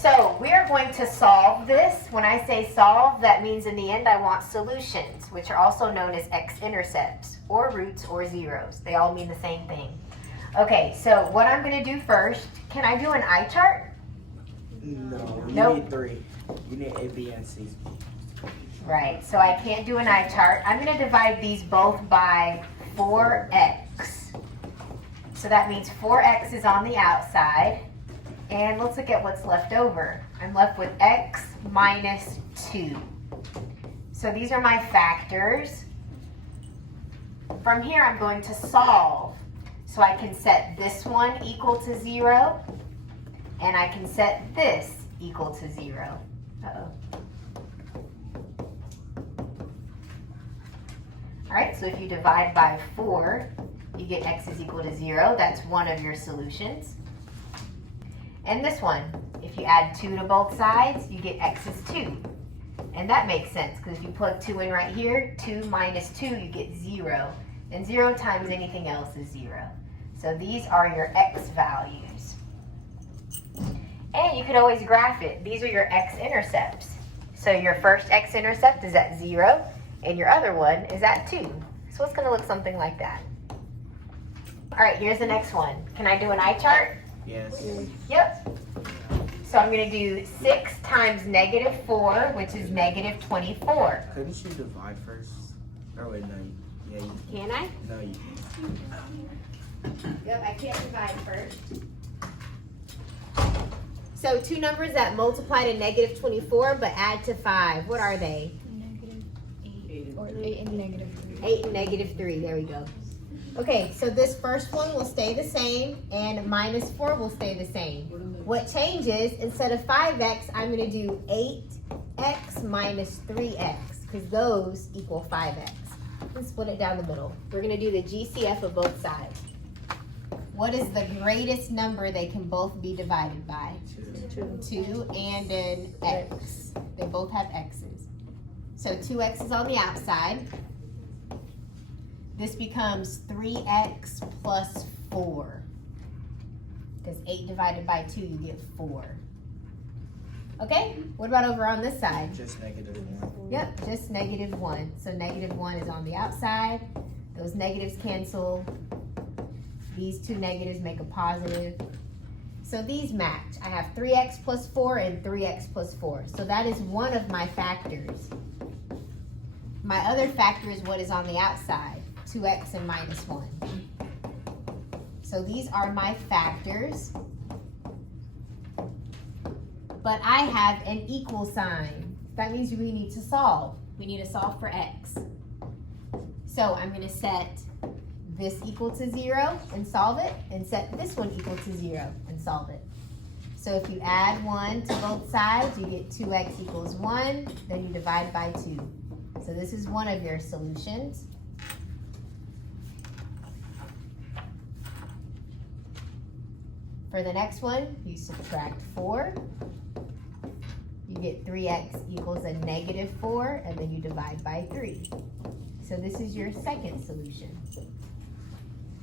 So we are going to solve this. When I say solve, that means in the end I want solutions, which are also known as X-intercepts, or roots, or zeros. They all mean the same thing. Okay, so what I'm going to do first, can I do an eye chart? No, you Nope. need 3. You need A, B, and C. Right, so I can't do an eye chart. I'm going to divide these both by 4x. So that means 4x is on the outside. And let's look at what's left over. I'm left with x minus 2. So these are my factors. From here, I'm going to solve. So I can set this one equal to 0, and I can set this equal to 0. Uh-oh. All right, so if you divide by 4, you get x is equal to 0. That's one of your solutions. And this one, if you add 2 to both sides, you get x is 2. And that makes sense, because if you plug 2 in right here, 2 minus 2, you get 0. And 0 times anything else is 0. So these are your x values. And you could always graph it. These are your x-intercepts. So your first x-intercept is at 0, and your other one is at 2. So it's going to look something like that. All right, here's the next one. Can I do an eye chart? Yes. Yep. So I'm going to do 6 times negative 4, which is negative 24. Couldn't you divide first? Oh, wait, no. Yeah, you Can I? No, you can't. Yep, I can't divide first. So 2 numbers that multiply to negative 24 but add to 5. What are they? Negative 8 or 8 and negative 3. 8 and negative 3. There we go. Okay, so this first one will stay the same, and minus 4 will stay the same. What changes, instead of 5x, I'm going to do 8x minus 3x, because those equal 5x. Let's split it down the middle. We're going to do the GCF of both sides. What is the greatest number they can both be divided by? 2 and an x. They both have x's. So 2x is on the outside. This becomes 3x plus 4. Because 8 divided by 2, you get 4. Okay, what about over on this side? Just negative 1. Yep, just negative 1. So negative 1 is on the outside. Those negatives cancel. These 2 negatives make a positive. So these match. I have 3x plus 4 and 3x plus 4. So that is one of my factors. My other factor is what is on the outside. 2x and minus 1. So these are my factors. But I have an equal sign. That means we need to solve. We need to solve for x. So I'm going to set this equal to 0 and solve it, and set this one equal to 0 and solve it. So if you add 1 to both sides, you get 2x equals 1, then you divide by 2. So this is one of your solutions. For the next one, you subtract 4. You get 3x equals a negative 4, and then you divide by 3. So this is your second solution.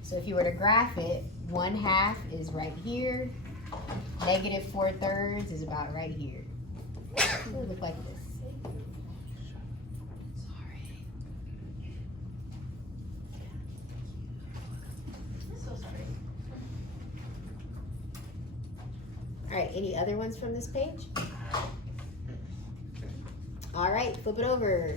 So if you were to graph it, 1/2 is right here. Negative 4/3 is about right here. It would look like this. All right, any other ones from this page? All right, flip it over.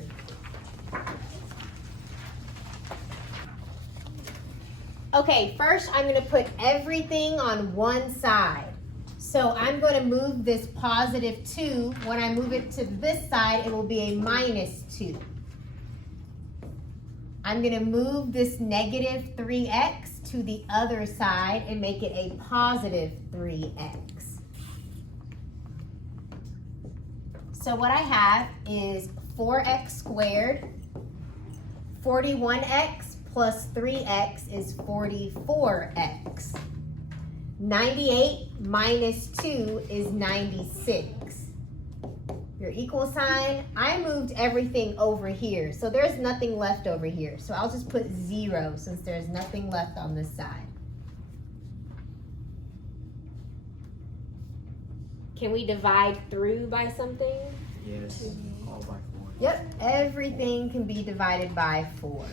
Okay, first I'm going to put everything on one side. So I'm going to move this positive 2. When I move it to this side, it will be a minus 2. I'm going to move this negative 3x to the other side and make it a positive 3x. So what I have is 4x squared. 41x plus 3x is 44x. 98 minus 2 is 96. Your equal sign, I moved everything over here, so there's nothing left over here. So I'll just put 0 since there's nothing left on this side. Can we divide through by something? Yes. All by 4. Yep, everything can be divided by 4.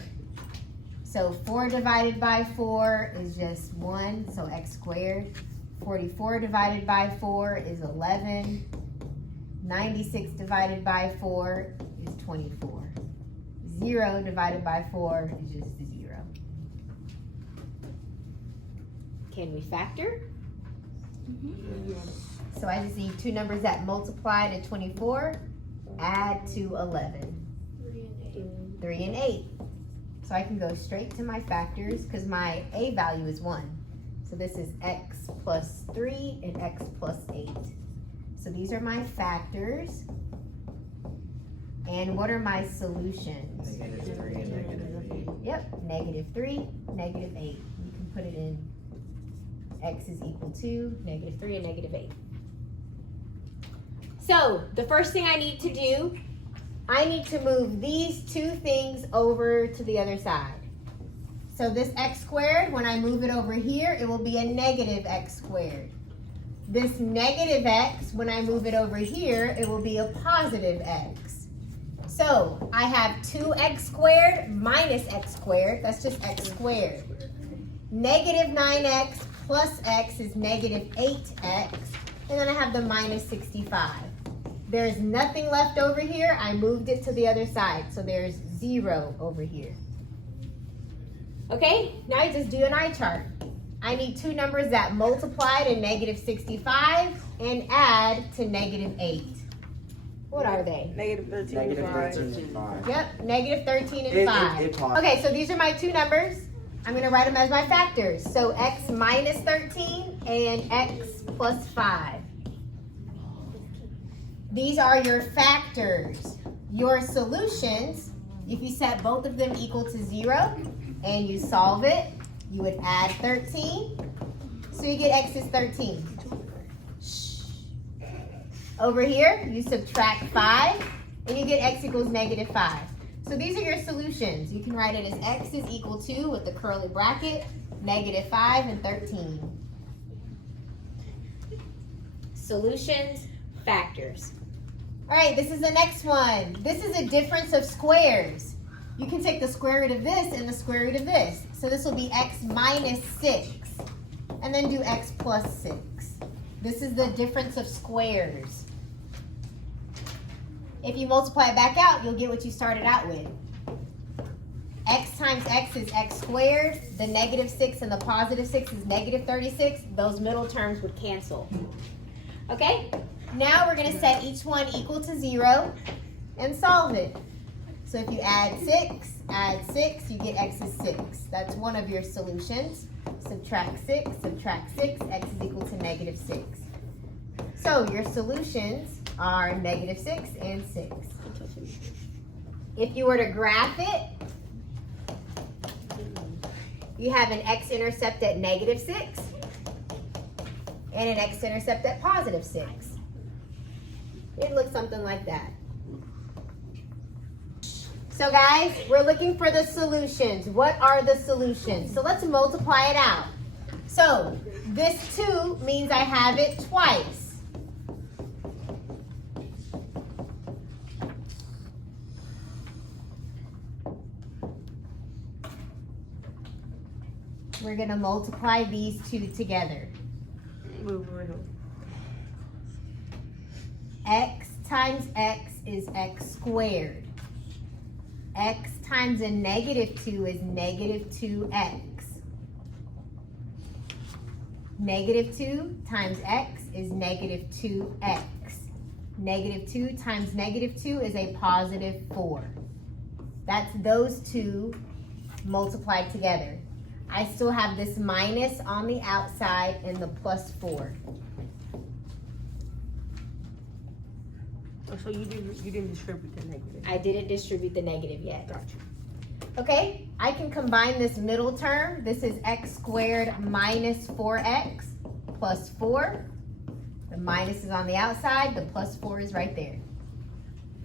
So 4 divided by 4 is just 1, so x squared. 44 divided by 4 is 11. 96 divided by 4 is 24. 0 divided by 4 is just a 0. Can we factor? So I just need two numbers that multiply to 24, add to 11. 3 and 8. So I can go straight to my factors because my a value is 1. So this is x plus 3 and x plus 8. So these are my factors. And what are my solutions? -3 and -8. Yep, -3, -8. You can put it in x is equal to -3 and -8. So the first thing I need to do, I need to move these two things over to the other side. So this x squared, when I move it over here, it will be a negative x squared. This negative x, when I move it over here, it will be a positive x. So I have 2x squared minus x squared, that's just x squared. Negative 9x plus x is negative 8x, and then I have the minus 65. There's nothing left over here. I moved it to the other side, so there's 0 over here. Okay, now I just do an eye chart. I need two numbers that multiply to negative 65 and add to negative 8. What are they? -13 -13 and and 5. Yep, negative 13 and 5. Okay, so these are my two numbers. I'm going to write them as my factors. So x minus 13 and x plus 5. These are your factors. Your solutions, if you set both of them equal to 0 and you solve it, you would add 13. So you get x is 13. Over here, you subtract 5 and you get x equals negative 5. So these are your solutions. You can write it as x is equal to, with the curly bracket, negative 5 and 13. Solutions, factors. All right, this is the next one. This is a difference of squares. You can take the square root of this and the square root of this. So this will be x minus 6, and then do x plus 6. This is the difference of squares. If you multiply it back out, you'll get what you started out with. X times x is x squared. The negative 6 and the positive 6 is negative 36. Those middle terms would cancel. Okay? Now we're going to set each one equal to 0 and solve it. So if you add 6, you get x is 6. That's one of your solutions. Subtract 6, x is equal to negative 6. So your solutions are negative 6 and 6. If you were to graph it, you have an x-intercept at negative 6 and an x-intercept at positive 6. It looks something like that. So guys, we're looking for the solutions. What are the solutions? So let's multiply it out. So this 2 means I have it twice. We're going to multiply these two together. X times x is x squared. X times a negative 2 is negative 2x. Negative 2 times x is negative 2x. Negative 2 times negative 2 is a positive 4. That's those two multiplied together. I still have this minus on the outside and the plus 4. So you didn't distribute the negative. I didn't distribute the negative yet. Gotcha. Okay, I can combine this middle term. This is x squared minus 4x plus 4. The minus is on the outside. The plus 4 is right there.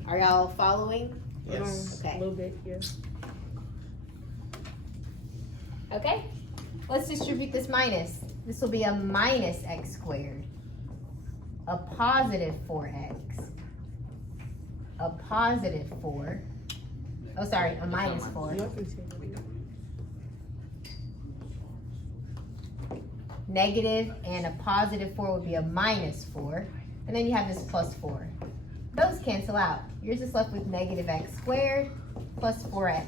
Are y'all following? Yes. Okay. A little bit, yeah. Okay, let's distribute this minus. This will be a minus x squared. a positive 4x, a positive 4, oh sorry, a minus 4, negative and a positive 4 would be a minus 4, and then you have this plus 4. Those cancel out. You're just left with negative x squared plus 4x.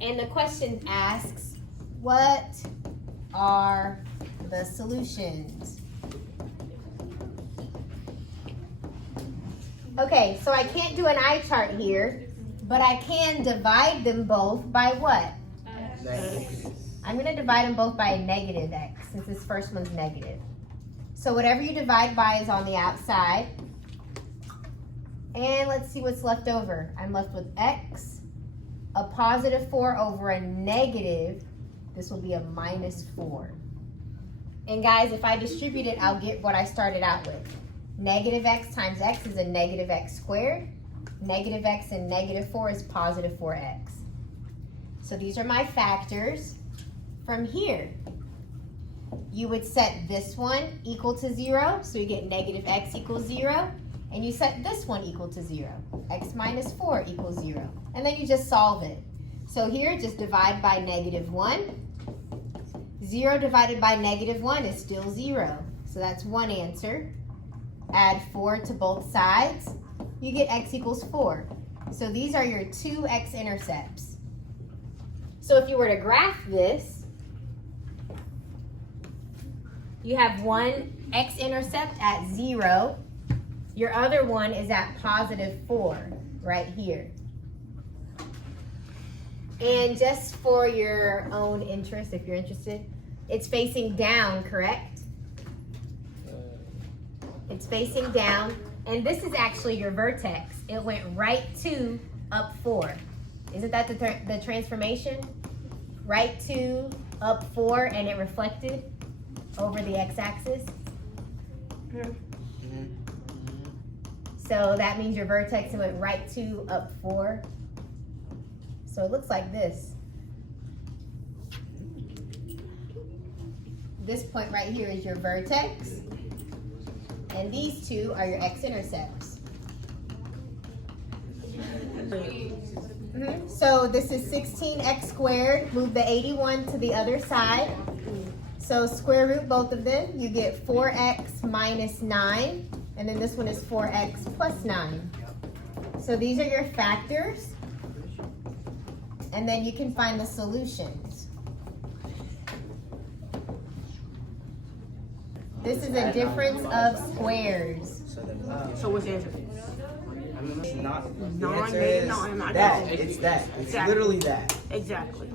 And the question asks, what are the solutions? Okay, so I can't do an eye chart here, but I can divide them both by what? Negative. I'm going to divide them both by a negative x, since this first one's negative. So whatever you divide by is on the outside. And let's see what's left over. I'm left with x, a positive 4 over a negative. This will be a minus 4. And guys, if I distribute it, I'll get what I started out with. Negative x times x is a negative x squared. Negative x and negative 4 is positive 4x. So these are my factors. From here, you would set this one equal to 0, so you get negative x equals 0, and you set this one equal to 0, x minus 4 equals 0, and then you just solve it. So here, just divide by negative 1. 0 divided by negative 1 is still 0, so that's one answer. Add 4 to both sides, you get x equals 4. So these are your two x-intercepts. So if you were to graph this, you have one x-intercept at 0. Your other one is at positive 4, right here. And just for your own interest, if you're interested, it's facing down, correct? It's facing down, and this is actually your vertex. It went right to up 4. Isn't that the transformation? Right to up 4, and it reflected over the x-axis. So that means your vertex went right to up 4. So it looks like this. This point right here is your vertex, and these two are your x-intercepts. So this is 16x squared. Move the 81 to the other side. So square root both of them. You get 4x minus 9. And then this one is 4x plus 9. So these are your factors. And then you can find the solutions. This is a difference of squares. So what's the answer? It's not. The Non, answer negative, is non, I that. know. It's that. It's Exactly. literally that. Exactly.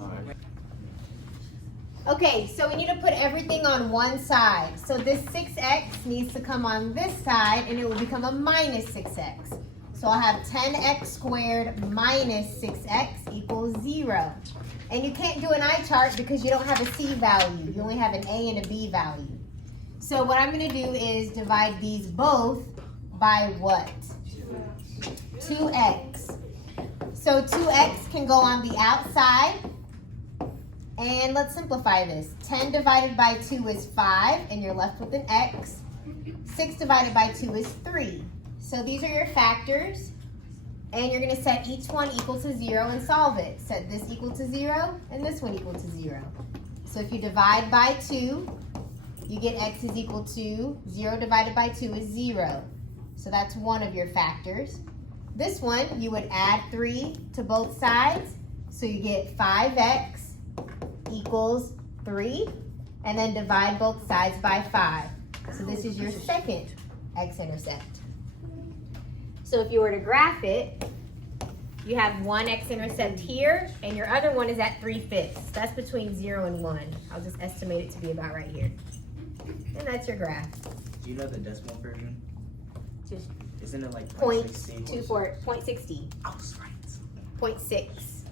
Okay, so we need to put everything on one side. So this 6x needs to come on this side, and it will become a minus 6x. So I'll have 10x squared minus 6x equals 0. And you can't do an eye chart because you don't have a C value. You only have an A and a B value. So what I'm going to do is divide these both by what? 2x. So 2x can go on the outside. And let's simplify this. 10 divided by 2 is 5, and you're left with an x. 6 divided by 2 is 3. So these are your factors. And you're going to set each one equal to 0 and solve it. Set this equal to 0 and this one equal to 0. So if you divide by 2, you get x is equal to 0 divided by 2 is 0. So that's one of your factors. This one, you would add 3 to both sides. So you get 5x equals 3. And then divide both sides by 5. So this is your second x-intercept. So if you were to graph it, you have one x-intercept here, and your other one is at 3/5. That's between 0 and 1. I'll just estimate it to be about right here. And that's your graph. Do you know the decimal version? Just Isn't it like 0.24, 0.60, I was right. 0.6.